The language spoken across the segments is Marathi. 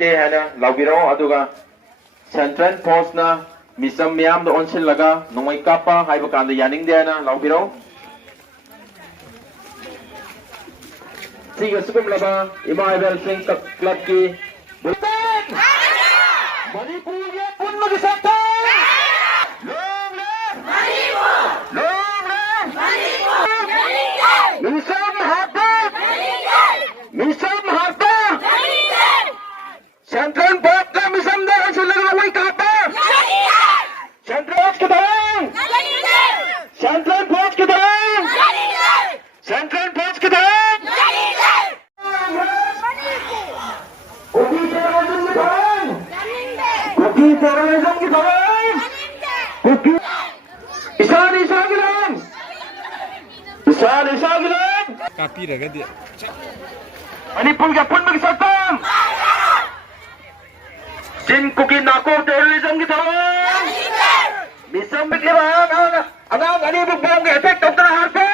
है लाउबिरो अदुगा सेंट्रल फोर्स ना मिसम मियाम द ओनसिल लगा नोंगै कापा हाइब कांद यानिंग दे ना लाउबिरो सिग सुकुम लगा इमाइबल सिंह क्लब की मणिपुर ये पुन के साथ सेंट्रल बोर्ड का मिशन दे ऐसे लगा वही कहाँ पर सेंट्रल के दौरान सेंट्रल फोर्स के दौरान सेंट्रल फोर्स के दौरान कुकी टेररिज्म के दौरान कुकी ईशान गिलाम ईशान गिलाम कापी रखा दिया मणिपुर के पुन में सत्तम जिन कुकी नाको टेररिज्म की तरह मिसम के बाद अनाम अली बुब्बों के इफेक्ट होता है पे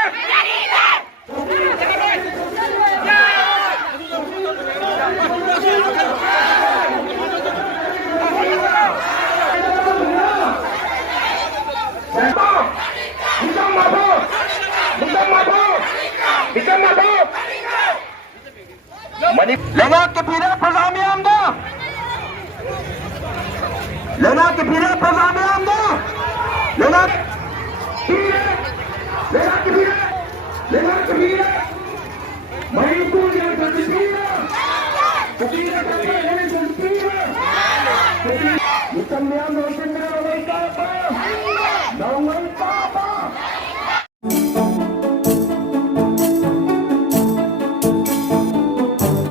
मणि लेना के पीरे प्रजामी आमदा लेना के पीरे प्रजामी आमदा लेना के पीरे लेना के पीरे